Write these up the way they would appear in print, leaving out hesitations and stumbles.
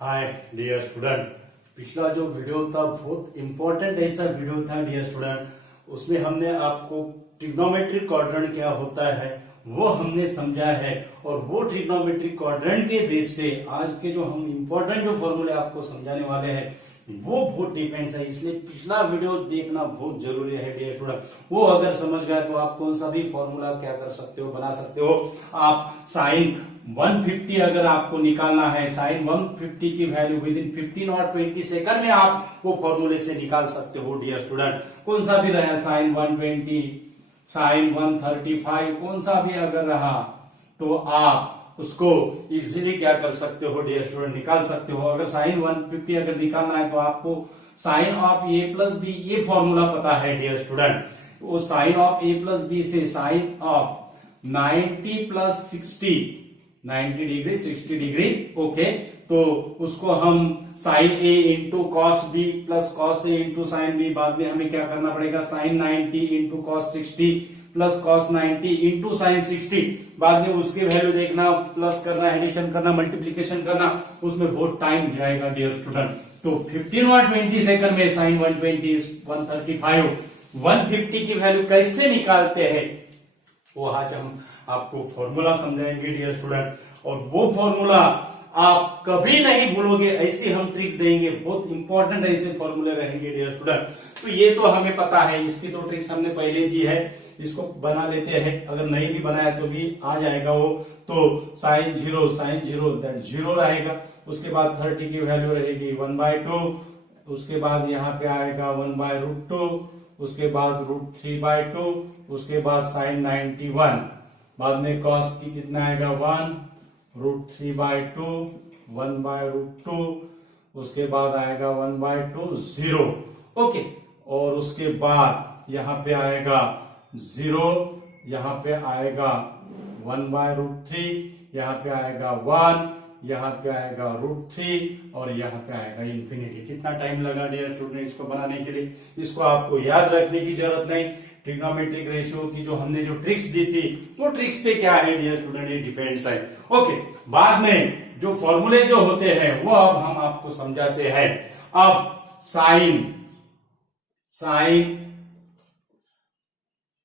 Hi dear student. पिछला जो video था बहुत इंपॉर्टेंट ऐसा वीडियो था डियर स्टूडेंट। उसमें हमने आपको ट्रिग्नोमेट्रिक क्वाड्रेंट क्या होता है वो हमने समझा है, और वो ट्रिग्नोमेट्रिक क्वाड्रेंट के बेस पे आज के जो हम इंपॉर्टेंट जो फॉर्मूले आपको समझाने वाले हैं वो बहुत डिपेंड्स है। इसलिए पिछला वीडियो देखना बहुत जरूरी है डियर स्टूडेंट। वो अगर समझ गए तो आप कौन सा भी फॉर्मूला क्या कर सकते हो, बना सकते हो। आप साइन 150 अगर आपको निकालना है, साइन 150 की वैल्यू विद इन 15 और 20 सेकंड में आप वो फॉर्मूले से निकाल सकते हो डियर स्टूडेंट। कौन सा भी रहे, साइन 120, साइन 135, कौन सा भी अगर रहा तो आप उसको इजीली क्या कर सकते हो डियर स्टूडेंट, निकाल सकते हो। अगर साइन 150 अगर निकालना है तो आपको sine of A plus B ये फॉर्मूला पता है डियर स्टूडेंट। वो sine of A plus B से sine of 90 plus 60, 90 degree 60 degree, okay. तो उसको हम sine A into cos B plus cos A into sine B, बाद में हमें क्या करना पड़ेगा, sine 90 into cos 60 plus cos 90 into sine 60, बाद में उसकी वैल्यू देखना, प्लस करना, एडिशन करना, मल्टीप्लीकेशन करना, उसमें बहुत टाइम जाएगा डियर स्टूडेंट। तो 15 और 20 सेकंड में साइन 120, 135, 150 की वैल्यू कैसे निकालते हैं वो आज हम आपको फॉर्मूला समझाएंगे डियर स्टूडेंट। और वो फॉर्मूला आप कभी नहीं भूलोगे, ऐसी हम ट्रिक्स देंगे, बहुत इंपॉर्टेंट ऐसे फॉर्मूले रहेंगे डियर स्टूडेंट। तो ये तो हमें पता है, इसकी तो ट्रिक्स हमने पहले दी है, इसको बना लेते हैं। अगर नहीं भी बनाया तो भी आ जाएगा वो। तो साइन जीरो दैट जीरो रहेगा, उसके बाद 30 की वैल्यू रहेगी 1/2, उसके बाद यहाँ पे आएगा 1/√2, उसके बाद √3/2, उसके बाद साइन 91, बाद में कॉस की कितना आएगा 1, √3/2, 1/√2, उसके बाद आएगा 1/2, 0, ओके। और उसके बाद यहाँ पे आएगा 0, यहाँ पे आएगा 1/√3, यहाँ पे आएगा 1, यहाँ पे आएगा √3 और यहाँ पे आएगा इंफिनिटी। कितना टाइम लगा डियर स्टूडेंट इसको बनाने के लिए, इसको आपको याद रखने की जरूरत नहीं। ट्रिग्नोमेट्रिक रेशियो की जो हमने जो ट्रिक्स दी थी वो ट्रिक्स पे क्या है डियर स्टूडेंट, ये डिपेंड्स है, ओके। बाद में जो फॉर्मूले जो होते हैं वो अब हम आपको समझाते हैं। अब साइन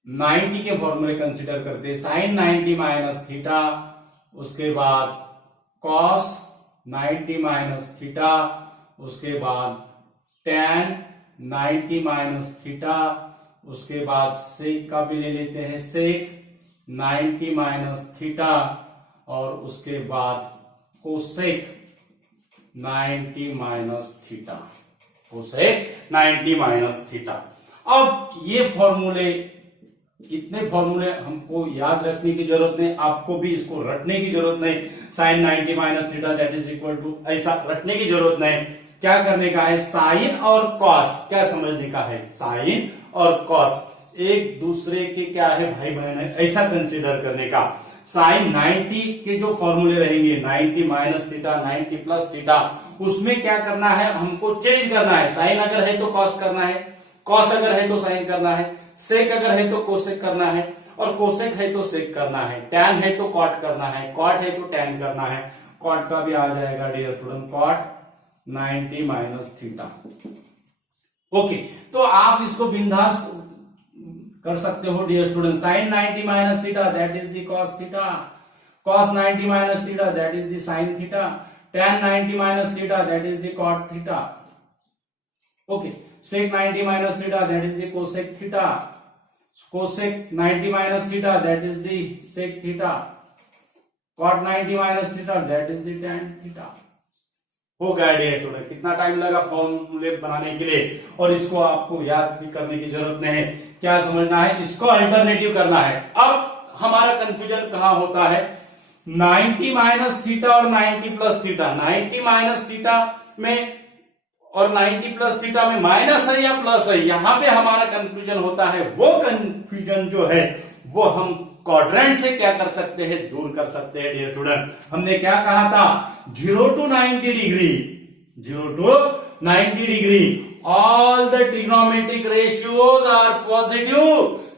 90 के फॉर्मूले कंसीडर करते हैं। साइन 90 माइनस थीटा, उसके बाद कॉस 90 माइनस थीटा, उसके बाद टेन 90 माइनस थीटा, उसके बाद सेक का भी ले लेते हैं, सेक 90 माइनस थीटा, और उसके बाद cosec 90 minus theta, cosec 90 minus theta. अब ये फॉर्मूले, इतने फॉर्मूले हमको याद रखने की जरूरत नहीं, आपको भी इसको रटने की जरूरत नहीं। Sine 90 minus theta that is equal to, ऐसा रटने की जरूरत नहीं। क्या करने का है, साइन और कॉस क्या समझने का है, साइन और कॉस एक दूसरे के क्या है, भाई बहन है, ऐसा कंसीडर करने का। साइन 90 के जो फॉर्मूले रहेंगे 90 माइनस थीटा, 90 प्लस थीटा, उसमें क्या करना है, हमको चेंज करना है। साइन अगर है तो कॉस करना है, कॉस अगर है तो साइन करना है, सेक अगर है तो कोसेक करना है, और कोसेक है तो सेक करना है, टैन है तो कॉट करना है, कॉट है तो टैन करना है। कॉट का भी आ जाएगा dear student, cot 90 minus theta, okay. तो आप इसको बिंदास कर सकते हो dear student. Sine 90 minus theta that is the cos theta, cos 90 minus theta that is the sine theta, tan 90 minus theta that is the cot theta, okay. Sec 90 minus theta that is the cosec theta, cosec 90 minus theta that is the sec theta, cot 90 minus theta that is the tan theta. हो गया dear student. कितना time लगा फॉर्मूले बनाने के लिए, और इसको आपको याद भी करने की जरूरत नहीं है। क्या समझना है, इसको अल्टरनेटिव करना है। अब हमारा कंफ्यूजन कहां होता है, 90 माइनस थीटा और 90 प्लस थीटा, 90 माइनस थीटा में और 90 प्लस थीटा में माइनस है या प्लस है, यहां पे हमारा कंफ्यूजन होता है। वो कंफ्यूजन जो है वो हम क्वाड्रेंट से क्या कर सकते हैं, दूर कर सकते हैं डियर स्टूडेंट। हमने क्या कहा था, 0 to 90 degree, 0 to 90 degree, all the trigonometric ratios are positive.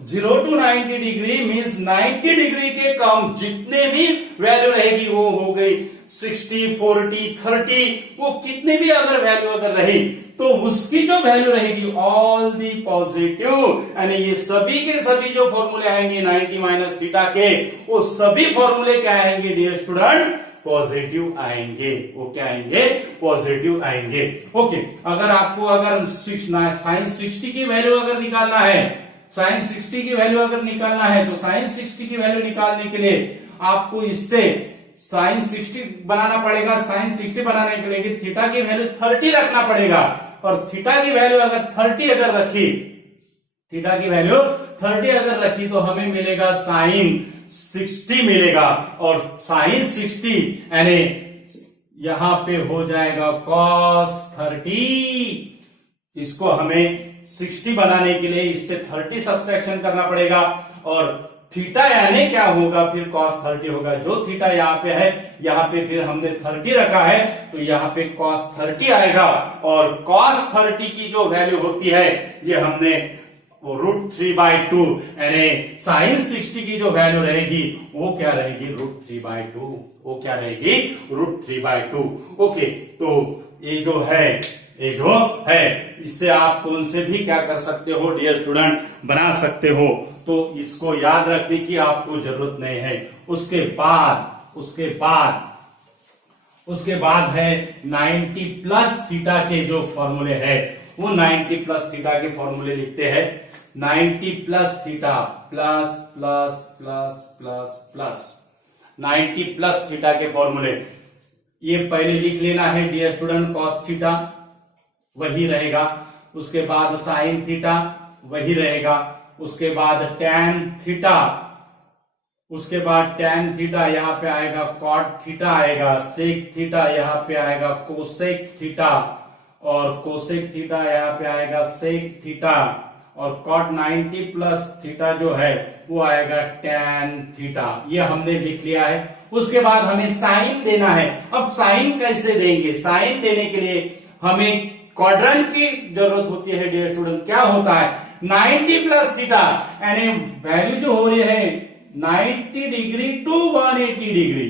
0 to 90 degree means 90 degree के कम जितने भी वैल्यू रहेगी वो हो गई 60, 40, 30, वो कितनी भी अगर वैल्यू अगर रही तो उसकी जो वैल्यू रहेगी ऑल दी पॉजिटिव, यानी ये सभी के सभी जो फॉर्मूले आएंगे 90 माइनस थीटा के, वो सभी फॉर्मूले क्या आएंगे डियर स्टूडेंट, पॉजिटिव आएंगे। वो क्या आएंगे, पॉजिटिव आएंगे। ओके, अगर आपको अगर साइन 60 की वैल्यू अगर निकालना है, साइन 60 की वैल्यू अगर निकालना है तो साइन 60 की वैल्यू निकालने के लिए आपको इससे साइन 60 बनाना पड़ेगा। साइन 60 बनाने के लिए थीटा की वैल्यू 30 रखना पड़ेगा, और थीटा की वैल्यू अगर 30 अगर रखी, थीटा की वैल्यू 30 अगर रखी तो हमें मिलेगा साइन 60 मिलेगा, और साइन 60 यानी यहां पे हो जाएगा cos 30। इसको हमें 60 बनाने के लिए इससे 30 सब्ट्रैक्शन करना पड़ेगा, और थीटा यानी क्या होगा, फिर cos 30 होगा। जो थीटा यहाँ पे है, यहाँ पे फिर हमने 30 रखा है तो यहाँ पे cos 30 आएगा, और cos 30 की जो वैल्यू होती है ये हमने √3/2, यानी साइन 60 की जो वैल्यू रहेगी वो क्या रहेगी, √3/2। वो क्या रहेगी, √3/2। ओके, तो ये जो है इससे आप कौन से भी क्या कर सकते हो डियर स्टूडेंट, बना सकते हो। तो इसको याद रखने की आपको जरूरत नहीं है। उसके बाद है 90 प्लस थीटा के जो फॉर्मूले है, वो 90 प्लस थीटा के फॉर्मूले लिखते हैं। 90 plus theta plus plus plus plus plus 90 plus theta के फॉर्मूले ये पहले लिख लेना है डियर स्टूडेंट। कॉस थीटा वही रहेगा, उसके बाद साइन थीटा वही रहेगा, उसके बाद टैन थीटा, उसके बाद टैन थीटा यहाँ पे आएगा, कॉट थीटा आएगा, सेक थीटा यहाँ पे आएगा, कोसेक थीटा, और कोसेक थीटा यहाँ पे आएगा सेक थीटा, और कॉट 90 प्लस थीटा जो है वो आएगा टैन थीटा। ये हमने लिख लिया है। उसके बाद हमें साइन देना है। अब साइन कैसे देंगे, साइन देने के लिए हमें क्वाड्रेंट की जरूरत होती है डियर स्टूडेंट। क्या होता है, 90 प्लस थीटा यानी वैल्यू जो हो रही है 90 डिग्री टू 180 डिग्री,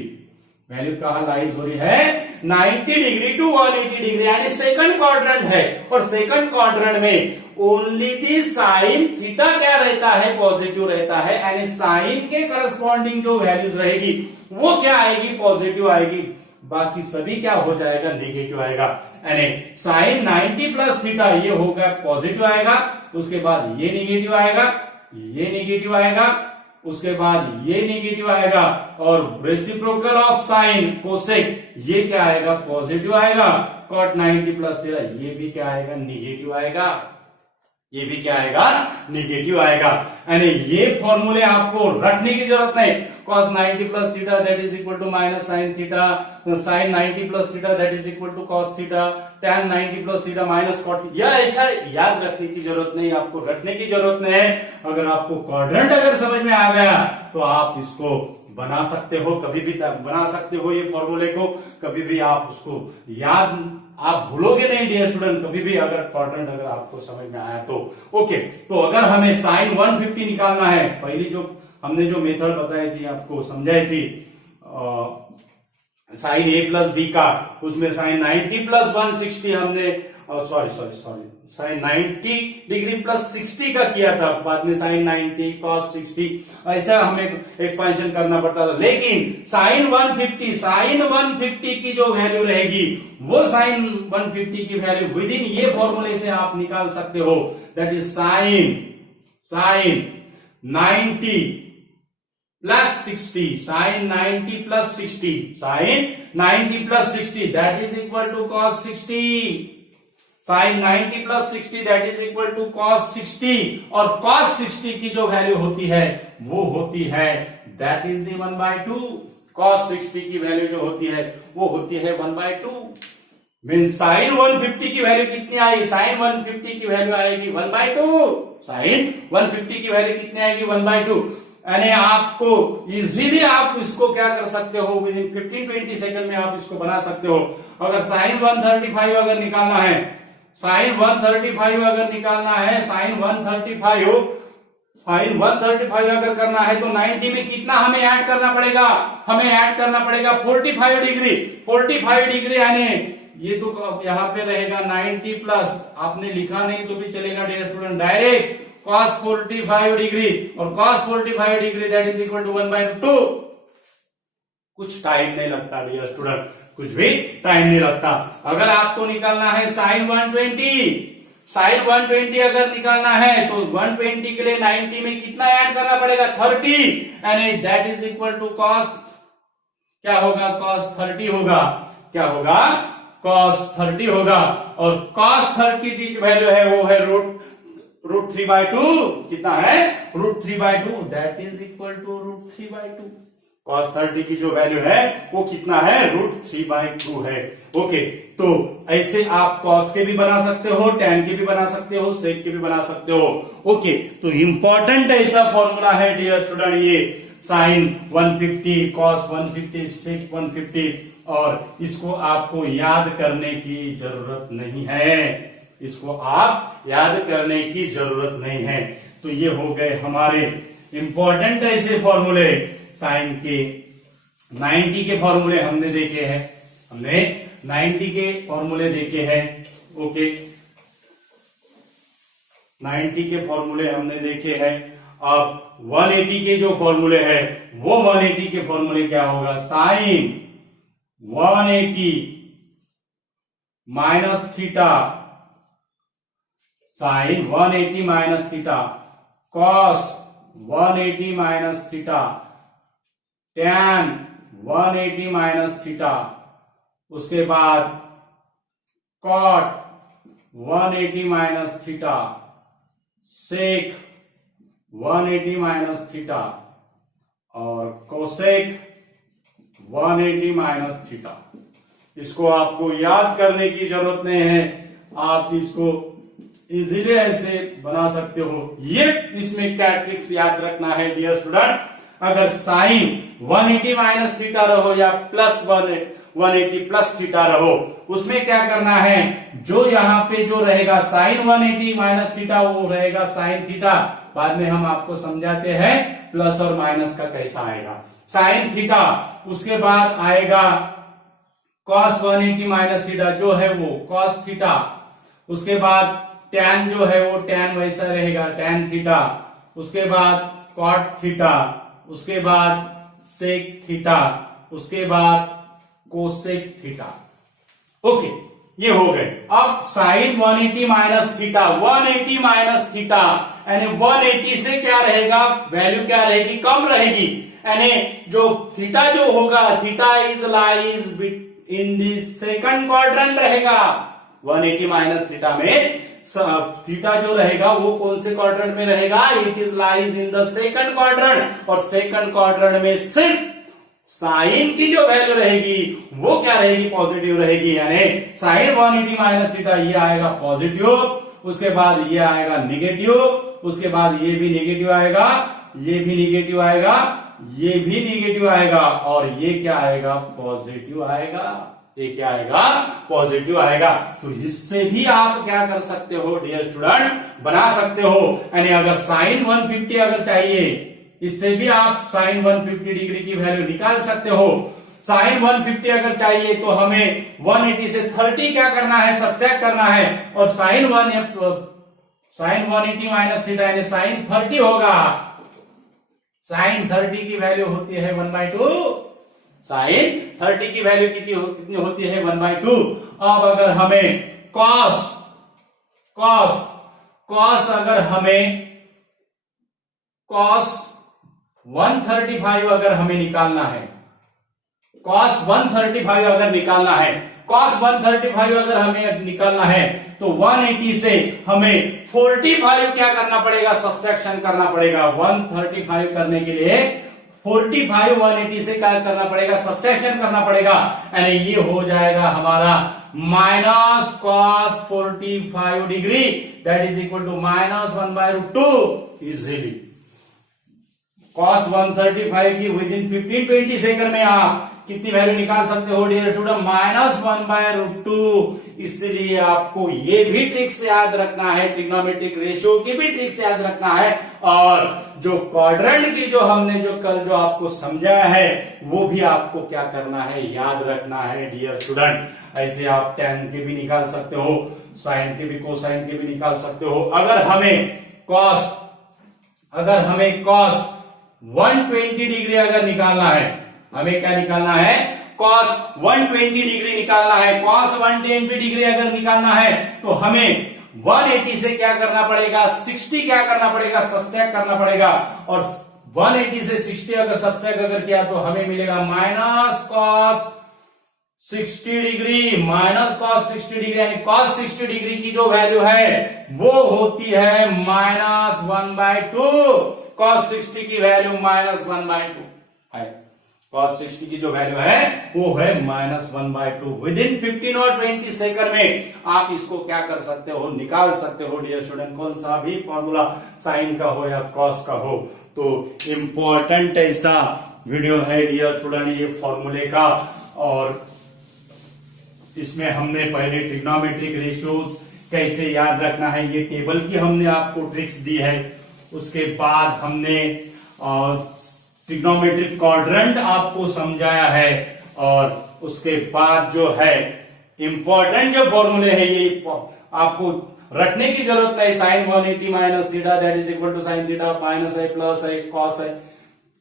वैल्यू कहां लाइज हो रही है, 90 डिग्री टू 180 डिग्री, यानी सेकंड क्वाड्रेंट है, और सेकंड क्वाड्रेंट में ओनली दी साइन थीटा क्या रहता है, पॉजिटिव रहता है, यानी साइन के करस्पॉन्डिंग जो वैल्यूज रहेगी वो क्या आएगी, पॉजिटिव आएगी, बाकी सभी क्या हो जाएगा, नेगेटिव आएगा। यानी साइन 90 प्लस थीटा ये होगा पॉजिटिव आएगा, उसके बाद ये नेगेटिव आएगा, ये नेगेटिव आएगा, उसके बाद ये नेगेटिव आएगा, और रेसिप्रोकल ऑफ साइन कोसेक ये क्या आएगा, पॉजिटिव आएगा, कॉट 90 प्लस थीटा ये भी क्या आएगा, नेगेटिव आएगा, ये भी क्या आएगा, नेगेटिव आएगा। यानी ये फॉर्मूले आपको रखने की जरूरत नहीं। cos 90 plus theta that is equal to minus sine theta, sine 90 plus theta that is equal to cos theta, tan 90 plus theta minus cot। यह ऐसा याद रखने की जरूरत नहीं, आपको रखने की जरूरत नहीं है। अगर आपको क्वाड्रेंट अगर समझ में आ गया तो आप इसको बना सकते हो, कभी भी बना सकते हो ये फॉर्मूले को, कभी भी आप उसको याद आप भूलोगे नहीं डियर स्टूडेंट, कभी भी अगर क्वाड्रेंट अगर आपको समझ में आया तो। ओके, तो अगर हमें साइन 150 निकालना है, पहली जो हमने जो मेथड बताई थी आपको समझाई थी साइन ए प्लस बी का, उसमें साइन 90 प्लस 160 हमने साइन 90 डिग्री प्लस 60 का किया था, बाद में साइन 90 cos 60 ऐसा हमें एक्सपेंशन करना पड़ता था। लेकिन साइन 150 की जो वैल्यू रहेगी वो साइन 150 की वैल्यू विद इन ये फॉर्मूले से आप निकाल सकते हो, that is sine 90 plus 60, sine 90 plus 60, sine 90 plus 60 that is equal to cos 60, sine 90 plus 60 that is equal to cos 60, और cos 60 की जो वैल्यू होती है वो होती है दैट इज दी 1/2। cos 60 की वैल्यू जो होती है वो होती है 1/2। मीन साइन 150 की वैल्यू कितनी आएगी, साइन 150 की वैल्यू आएगी 1/2, साइन 150 की वैल्यू कितनी आएगी 1/2। यानी आपको इजीली आप इसको क्या कर सकते हो, विद इन 15-20 सेकंड में आप इसको बना सकते हो। अगर साइन 135 अगर निकालना है, साइन 135 अगर निकालना है, साइन 135 साइन 135 अगर करना है तो 90 में कितना हमें ऐड करना पड़ेगा, हमें ऐड करना पड़ेगा 45 डिग्री। 45 डिग्री यानी ये तो यहाँ पे रहेगा 90 प्लस, आपने लिखा नहीं तो भी चलेगा dear student, direct cos 45 degree, और cos 45 degree that is equal to 1/2। कुछ टाइम नहीं लगता डियर स्टूडेंट, कुछ भी टाइम नहीं लगता। अगर आपको निकालना है साइन 120, साइन 120 अगर निकालना है तो 120 के लिए 90 में कितना ऐड करना पड़ेगा, 30, and that is equal to cos, क्या होगा, cos 30 होगा, क्या होगा, cos 30 होगा। और cos 30 की वैल्यू है वो है रूट 3/2, कितना है, root 3/2, that is equal to root 3/2। cos 30 की जो वैल्यू है वो कितना है, रूट 3/2 है। ओके, तो ऐसे आप cos के भी बना सकते हो, tan के भी बना सकते हो, sec के भी बना सकते हो। ओके, तो इंपॉर्टेंट ऐसा फॉर्मूला है डियर स्टूडेंट, ये साइन 150, cos 150, sec 150, और इसको आपको याद करने की जरूरत नहीं है, इसको आप याद करने की जरूरत नहीं है। तो ये हो गए हमारे इंपॉर्टेंट ऐसे फॉर्मूले, साइन के 90 के फॉर्मूले हमने देखे हैं, हमने 90 के फॉर्मूले देखे हैं। ओके, 90 के फॉर्मूले हमने देखे हैं। अब 180 के जो फॉर्मूले हैं वो 180 के फॉर्मूले क्या होगा, sine 180 minus theta, sine 180 minus theta, cos 180 minus theta, tan 180 minus theta, उसके बाद cot 180 minus theta, sec 180 minus theta, और cosec 180 माइनस थीटा। इसको आपको याद करने की जरूरत नहीं है, आप इसको इजीली ऐसे बना सकते हो। ये इसमें क्या ट्रिक्स याद रखना है डियर स्टूडेंट, अगर साइन 180 माइनस थीटा रहो या प्लस 180 प्लस थीटा रहो, उसमें क्या करना है, जो यहाँ पे जो रहेगा साइन 180 माइनस थीटा वो रहेगा साइन थीटा। बाद में हम आपको समझाते हैं प्लस और माइनस का कैसा आएगा, साइन थीटा, उसके बाद आएगा cos 180 माइनस थीटा जो है वो cos थीटा, उसके बाद tan जो है वो tan वैसा रहेगा tan थीटा, उसके बाद cot थीटा, उसके बाद sec थीटा, उसके बाद cosec थीटा। ओके, ये हो गए। अब sine 180 minus theta, 180 minus theta यानी 180 से क्या रहेगा, वैल्यू क्या रहेगी, कम रहेगी, यानी जो थीटा जो होगा, theta is lies in the second quadrant रहेगा। 180 माइनस थीटा में थीटा जो रहेगा वो कौन से क्वाड्रेंट में रहेगा, it is lies in the second quadrant, और सेकंड क्वाड्रेंट में सिर्फ साइन की जो वैल्यू रहेगी वो क्या रहेगी, पॉजिटिव रहेगी, यानी साइन 180 माइनस थीटा ये आएगा पॉजिटिव, उसके बाद ये आएगा निगेटिव, उसके बाद ये भी निगेटिव आएगा, ये भी निगेटिव आएगा, ये भी निगेटिव आएगा, और ये क्या आएगा, पॉजिटिव आएगा, ये क्या आएगा, पॉजिटिव आएगा। तो इससे भी आप क्या कर सकते हो डियर स्टूडेंट, बना सकते हो, यानी अगर साइन 150 अगर चाहिए, इससे भी आप साइन 150 डिग्री की वैल्यू निकाल सकते हो। साइन 150 अगर चाहिए तो हमें 180 से 30 क्या करना है, सब्ट्रैक्ट करना है, और साइन 180 माइनस थीटा यानी साइन 30 होगा, साइन 30 की वैल्यू होती है 1/2, साइन 30 की वैल्यू कितनी होती है, 1/2। अब अगर हमें कॉस अगर हमें cos 135 अगर हमें निकालना है, cos 135 अगर निकालना है, cos 135 अगर हमें निकालना है, तो 180 से हमें 45 क्या करना पड़ेगा, सब्ट्रैक्शन करना पड़ेगा। 135 करने के लिए 45 180 से क्या करना पड़ेगा, सब्ट्रैक्शन करना पड़ेगा, यानी ये हो जाएगा हमारा minus cos 45 degree, that is equal to minus 1/2 easily. cos 135 की विद इन 15-20 सेकंड में आप कितनी वैल्यू निकाल सकते हो डियर स्टूडेंट, -1/√2। इसलिए आपको ये भी ट्रिक्स याद रखना है, ट्रिग्नोमेट्रिक रेशियो की भी ट्रिक्स याद रखना है, और जो क्वाड्रेंट की जो हमने जो कल जो आपको समझाया है वो भी आपको क्या करना है, याद रखना है डियर स्टूडेंट। ऐसे आप tan के भी निकाल सकते हो, sin के भी, कोसाइन के भी निकाल सकते हो। अगर हमें cos 120 डिग्री अगर निकालना है, हमें क्या निकालना है, cos 120 डिग्री निकालना है, cos 120 डिग्री अगर निकालना है तो हमें 180 से क्या करना पड़ेगा, 60 क्या करना पड़ेगा, सब्ट्रैक्ट करना पड़ेगा। और 180 से 60 अगर सब्ट्रैक्ट अगर किया तो हमें मिलेगा माइनस cos 60 डिग्री, यानी cos 60 डिग्री की जो वैल्यू है वो होती है -1/2। cos 60 की वैल्यू -1/2 है, cos 60 की जो वैल्यू है वो है -1/2। विद इन 15 और 20 सेकंड में आप इसको क्या कर सकते हो, निकाल सकते हो डियर स्टूडेंट, कौन सा भी फॉर्मूला, साइन का हो या कॉस का हो। तो इंपॉर्टेंट ऐसा वीडियो है डियर स्टूडेंट ये फॉर्मूले का, और इसमें हमने पहले ट्रिग्नोमेट्रिक रेशियोज कैसे याद रखना है, ये टेबल की हमने आपको ट्रिक्स दी है। उसके बाद हमने ट्रिग्नोमेट्रिक क्वाड्रेंट आपको समझाया है, और उसके बाद जो है इंपॉर्टेंट जो फॉर्मूले है ये आपको रखने की जरूरत नहीं। Sine 180 minus theta that is equal to sine theta, minus है, प्लस है, कॉस है,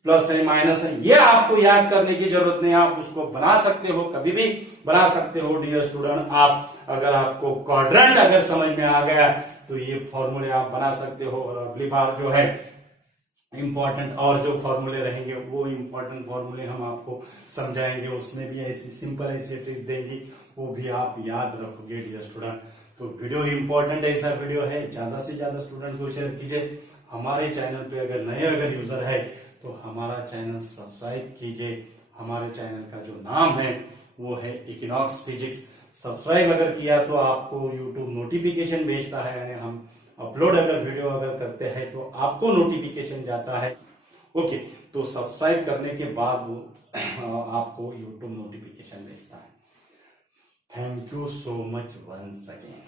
प्लस है, माइनस है, ये आपको याद करने की जरूरत नहीं। आप उसको बना सकते हो, कभी भी बना सकते हो डियर स्टूडेंट। आप अगर आपको क्वाड्रेंट अगर समझ में आ गया तो ये फॉर्मूले आप बना सकते हो। और अगली बार जो है इंपॉर्टेंट और जो फॉर्मूले रहेंगे वो इंपॉर्टेंट फॉर्मूले हम आपको समझाएंगे, उसमें भी ऐसी सिंपल ऐसी ट्रिक्स देंगे, वो भी आप याद रखोगे डियर स्टूडेंट। तो वीडियो इंपॉर्टेंट ऐसा वीडियो है, ज्यादा से ज्यादा स्टूडेंट को शेयर कीजिए। हमारे चैनल पे अगर नए अगर यूजर है तो हमारा चैनल सब्सक्राइब कीजिए। हमारे चैनल का जो नाम है वो है इक्विनॉक्स फिजिक्स। सब्सक्राइब अगर किया तो आपको यूट्यूब नोटिफिकेशन भेजता है, यानी हम अपलोड अगर वीडियो अगर करते हैं तो आपको नोटिफिकेशन जाता है। ओके, तो सब्सक्राइब करने के बाद वो आपको यूट्यूब नोटिफिकेशन भेजता है। Thank you so much once again.